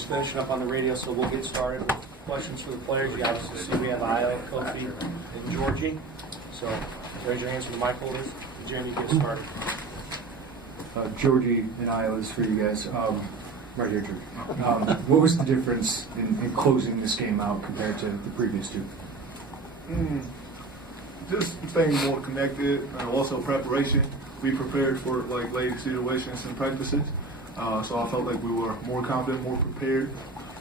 just finishing up on the radio, so we'll get started with questions for the players. You obviously see we have Io, Kofi, and Giorgi. So raise your hands for the mic holders. Jeremy, get started. Giorgi and Io is for you guys. Right here, Giorgi. What was the difference in closing this game out compared to the previous two? Just staying more connected and also preparation. We prepared for like late situations and practices. So I felt like we were more confident, more prepared.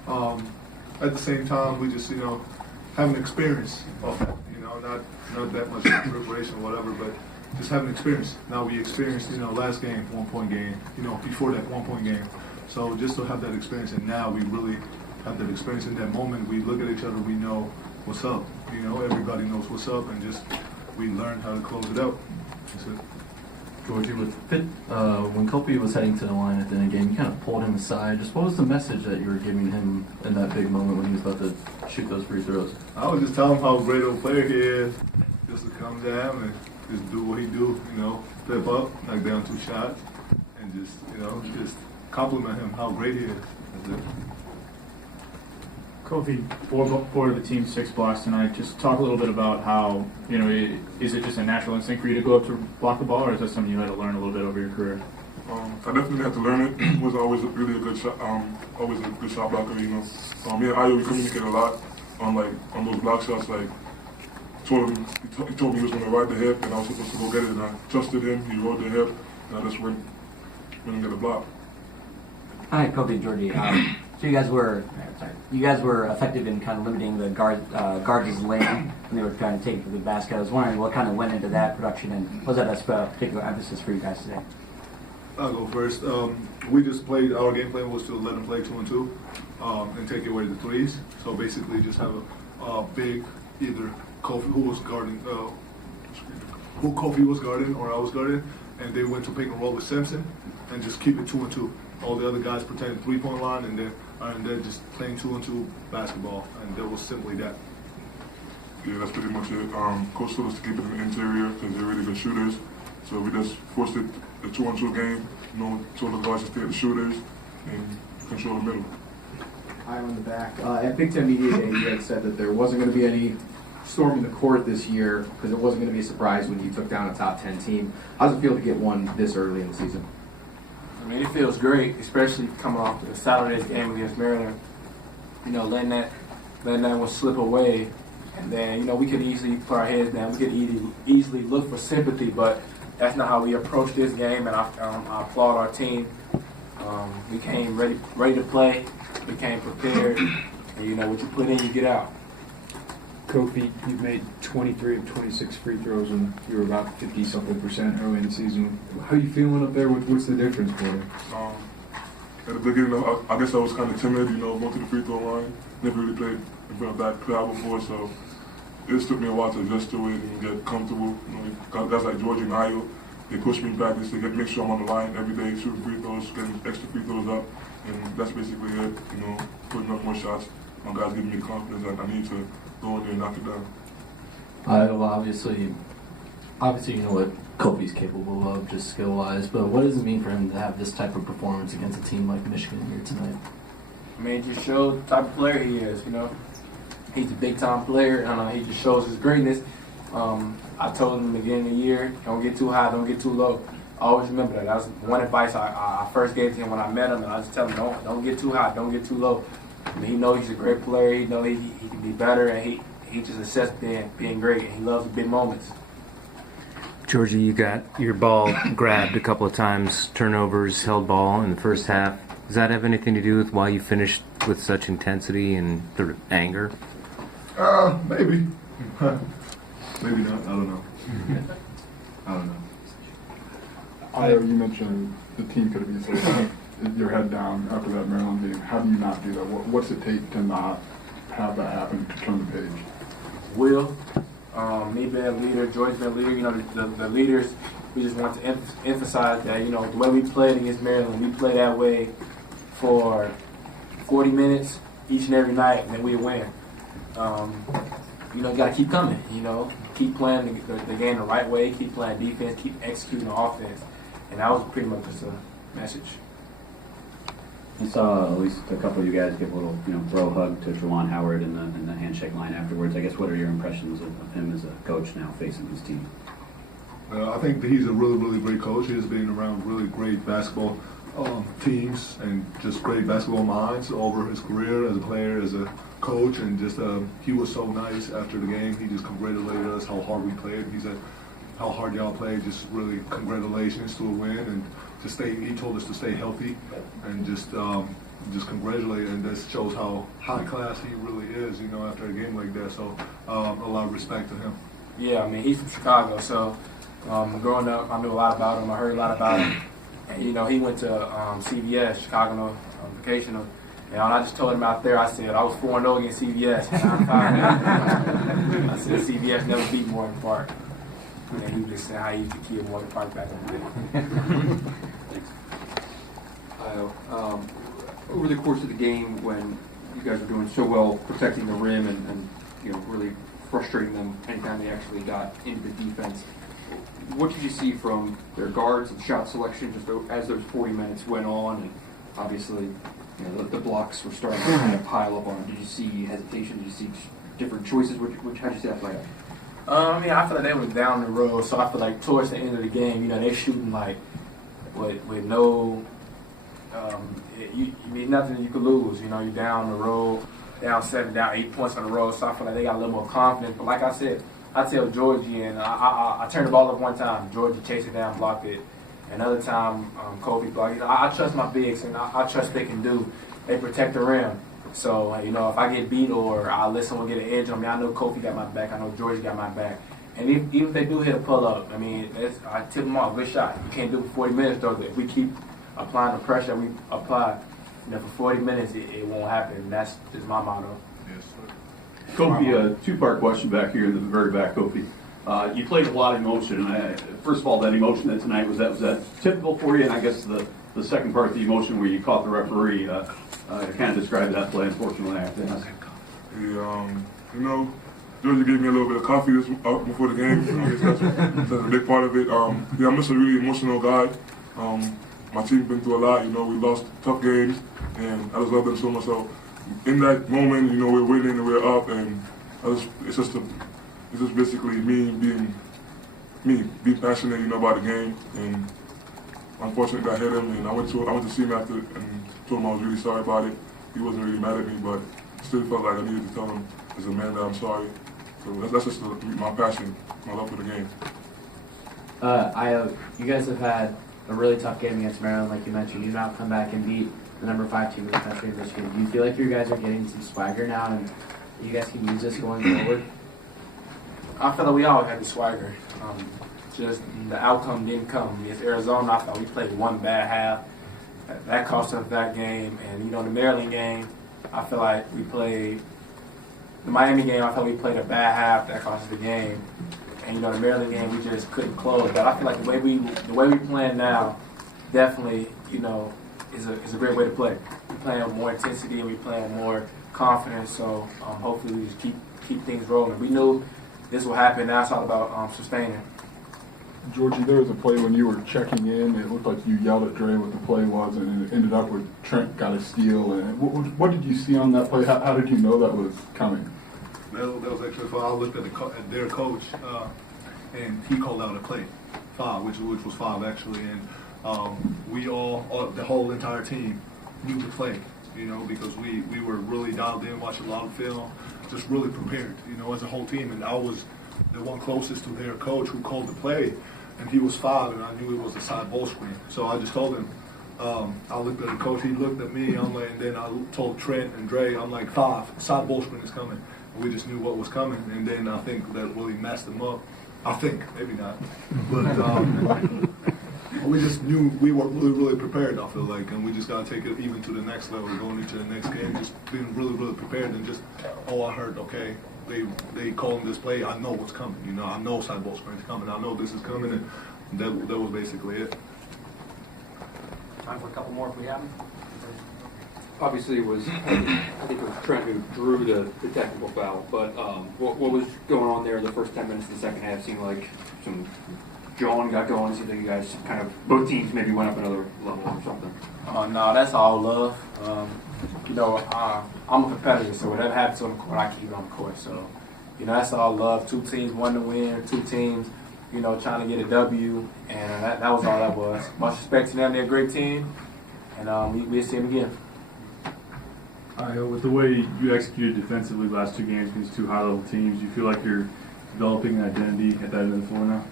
At the same time, we just, have an experience of that, not that much preparation or whatever, but just having experience. Now we experienced, last game, 1 point game, before that 1 point game. So just to have that experience, and now we really have that experience in that moment. We look at each other, we know what's up. Everybody knows what's up, and just we learn how to close it out. That's it. Giorgi, when Kofi was heading to the line at the end of the game, you kind of pulled him aside. Just what was the message that you were giving him in that big moment when he was about to shoot those free throws? I was just telling him how great of a player he is, just to come down and just do what he do, step up, knock down 2 shots, and just compliment him how great he is. That's it. Kofi, 4 of the team's 6 blocks tonight. Just talk a little bit about how, is it just a natural instinct for you to go up to block the ball, or is that something you had to learn a little bit over your career? I definitely had to learn it. Was always really a good shot, always a good shot blocker, Me and Io, we communicate a lot on those block shots. He told me he was going to ride the hip, and I was supposed to go get it, and I trusted him. He rode the hip, and I just went and get a block. Hi, Kofi, Giorgi. So you guys were effective in kind of limiting the guards' lane when they were trying to take it to the basket. I was wondering what kind of went into that production, and was that a particular emphasis for you guys today? I'll go first. We just played, our game plan was to let them play 2 and 2 and take away the threes. So basically just have a big, either Kofi, who was guarding, who Kofi was guarding or I was guarding, and they went to pick and roll with Simpson and just keep it 2 and 2. All the other guys protected 3-point line, and they're just playing 2 and 2 basketball, and that was simply that. Yeah, that's pretty much it. Coach told us to keep it in the interior because they're really good shooters. So we just forced it a 2-on-2 game. Told the guys to stay at the shooters and control the middle. I'm on the back. At Big Ten Media Day, you had said that there wasn't going to be any storming the court this year because it wasn't going to be a surprise when you took down a top 10 team. How does it feel to get one this early in the season? It feels great, especially coming off the Saturday's game against Maryland. Letting that one slip away, and then we could easily put our heads down. We could easily look for sympathy, but that's not how we approach this game. And I applaud our team. We came ready to play. We came prepared, and what you put in, you get out. Kofi, you've made 23 of 26 free throws, and you were about 50-something% early in the season. How are you feeling up there? What's the difference for you? At the beginning, I guess I was kind of timid, going to the free throw line. Never really played in front of that crowd before, so it just took me a while to adjust to it and get comfortable. Guys like Giorgi and Io, they push me in practice to make sure I'm on the line every day, shooting free throws, getting extra free throws up, and that's basically it. Putting up more shots. My guys giving me confidence that I need to go in there and knock it down. Well, obviously, you know what Kofi's capable of, just skill-wise. But what does it mean for him to have this type of performance against a team like Michigan here tonight? It just shows the type of player he is. He's a big-time player, and he just shows his greatness. I told him again in the year, don't get too high, don't get too low. I always remember that. That was one advice I first gave to him when I met him, and I just tell him, don't get too high, don't get too low. He knows he's a great player. He knows he can be better, and he just accepts being great. And he loves the big moments. Giorgi, you got your ball grabbed a couple of times, turnovers, held ball in the first half. Does that have anything to do with why you finished with such intensity and sort of anger? Maybe. Maybe not. I don't know. I don't know. Io, you mentioned the team could have easily had your head down after that Maryland game. How do you not do that? What's it take to not have that happen, to turn the page? Will, me being a leader, George being a leader, the leaders, we just want to emphasize that, the way we played against Maryland, we play that way for 40 minutes each and every night, and then we win. You got to keep coming, keep playing the game the right way, keep playing defense, keep executing offense. And that was pretty much just a message. I saw at least a couple of you guys give a little, bro hug to Juwan Howard in the handshake line afterwards. I guess what are your impressions of him as a coach now facing his team? I think that he's a really, really great coach. He has been around really great basketball teams and just great basketball minds over his career as a player, as a coach, and just he was so nice after the game. He just congratulated us how hard we played. He said, "How hard y'all played. Just really congratulations to a win, and to stay." He told us to stay healthy and just congratulate, and this shows how high class he really is. After a game like that, so a lot of respect to him. Yeah, I mean, he's from Chicago, so growing up, I knew a lot about him. I heard a lot about him. And, he went to CVS, Chicago Vocational. And I just told him out there, I said, I was 4-0 against CVS. And I said, CVS never beat Morgan Park. And he just said how he used to kill Morgan Park back in the day. Over the course of the game, when you guys were doing so well protecting the rim and really frustrating them anytime they actually got into the defense, what did you see from their guards and shot selection just as those 40 minutes went on? And obviously, the blocks were starting to kind of pile up on them. Did you see hesitation? Did you see different choices? How did you see that play out? I feel like they were down the road, so I feel like towards the end of the game, they're shooting like with no, nothing you could lose. You're down the road, down 7, down 8 points on the road, so I feel like they got a little more confidence. But like I said, I tell Giorgi, and I turned the ball up one time. Giorgi chased it down, blocked it. Another time, Kofi blocked it. I trust my bigs, and I trust they can do. They protect the rim. So, if I get beat or I let someone get an edge on me, I know Kofi got my back. I know Giorgi got my back. And even if they do hit a pull-up, I tip them off. Good shot. You can't do it for 40 minutes, though. If we keep applying the pressure we apply, for 40 minutes, it won't happen. And that's just my motto. Yes, sir. Kofi, a two-part question back here in the very back, Kofi. You played a lot of emotion. First of all, that emotion that tonight, was that typical for you? And I guess the second part, the emotion where you caught the referee, kind of described that play, unfortunately, after that. Yeah, Giorgi gave me a little bit of coffee before the game. I guess that's a big part of it. I'm just a really emotional guy. My team's been through a lot. We lost tough games, and I just love them so much. So in that moment, we're winning and we're up, and it's just basically me being passionate, about the game. And unfortunately, I hit him, and I went to see him after and told him I was really sorry about it. He wasn't really mad at me, but I still felt like I needed to tell him as a man that I'm sorry. So that's just my passion, my love for the game. You guys have had a really tough game against Maryland, like you mentioned. You now come back and beat the number 5 team in the country in Michigan. Do you feel like you guys are getting some swagger now, and you guys can use this going forward? I feel like we always had the swagger. Just the outcome didn't come. Against Arizona, I thought we played one bad half. That cost us that game. And, the Maryland game, I feel like we played – the Miami game, I thought we played a bad half. That cost us the game. And, the Maryland game, we just couldn't close. But I feel like the way we playing now definitely, is a great way to play. We're playing with more intensity and we're playing with more confidence. So hopefully we just keep things rolling. We knew this will happen. Now it's all about sustaining. Giorgi, there was a play when you were checking in. It looked like you yelled at Dre what the play was, and it ended up with Trent got a steal. And what did you see on that play? How did you know that was coming? That was actually foul. I looked at their coach, and he called out a play, foul, which was foul actually. And we all, the whole entire team, knew the play, because we were really dialed in, watched a lot of film, just really prepared, as a whole team. And I was the one closest to their coach who called the play, and he was fouled, and I knew it was a side ball screen. So I just told him, I looked at the coach, he looked at me, and then I told Trent and Dre, I'm like, side ball screen is coming. And we just knew what was coming, and then I think that really messed them up. I think, maybe not. But we just knew we were really, really prepared, I feel like, and we just got to take it even to the next level, going into the next game, just being really, really prepared, and just, I heard, okay, they calling this play, I know what's coming, I know side ball screen's coming, I know this is coming, and that was basically it. Time for a couple more if we have them. Obviously, I think it was Trent who drew the technical foul, but what was going on there in the first 10 minutes of the second half seemed like some John got going? It seems like you guys kind of, both teams maybe went up another level or something. No, that's all love. I'm a competitor, so whatever happens on the court, I keep it on the court. So, that's all love. Two teams want to win, two teams, trying to get a W, and that was all that was. Much respect to them. They're a great team, and we'll see them again. With the way you executed defensively last two games against two high-level teams, you feel like you're developing an identity at that end of the floor now?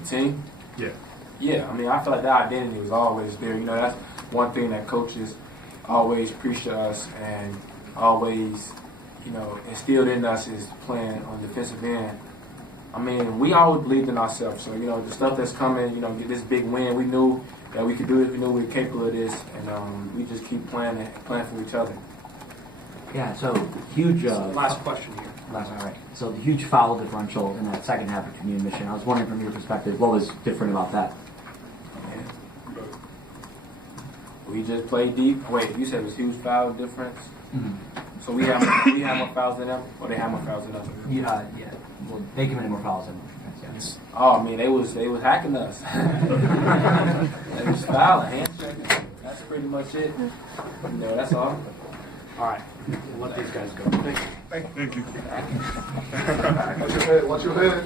The team? Yeah. Yeah, I feel like that identity was always there. That's one thing that coaches always preach to us and always, instilled in us is playing on the defensive end. We always believed in ourselves. So, the stuff that's coming, get this big win, we knew that we could do it. We knew we were capable of this, and we just keep playing for each other. Yeah, so huge. Last question here. All right. So the huge foul differential in that second half between you and Michigan. I was wondering from your perspective, what was different about that? We just played deep. Wait, you said it was huge foul difference? Mm-hmm. So we have more fouls than them, or they have more fouls than us? Yeah. Well, they committed more fouls than us. Oh, they was hacking us. They was fouling, handshaking. That's pretty much it. That's all. All right. We'll let these guys go. Thank you. Thank you. Watch your head. Watch your head.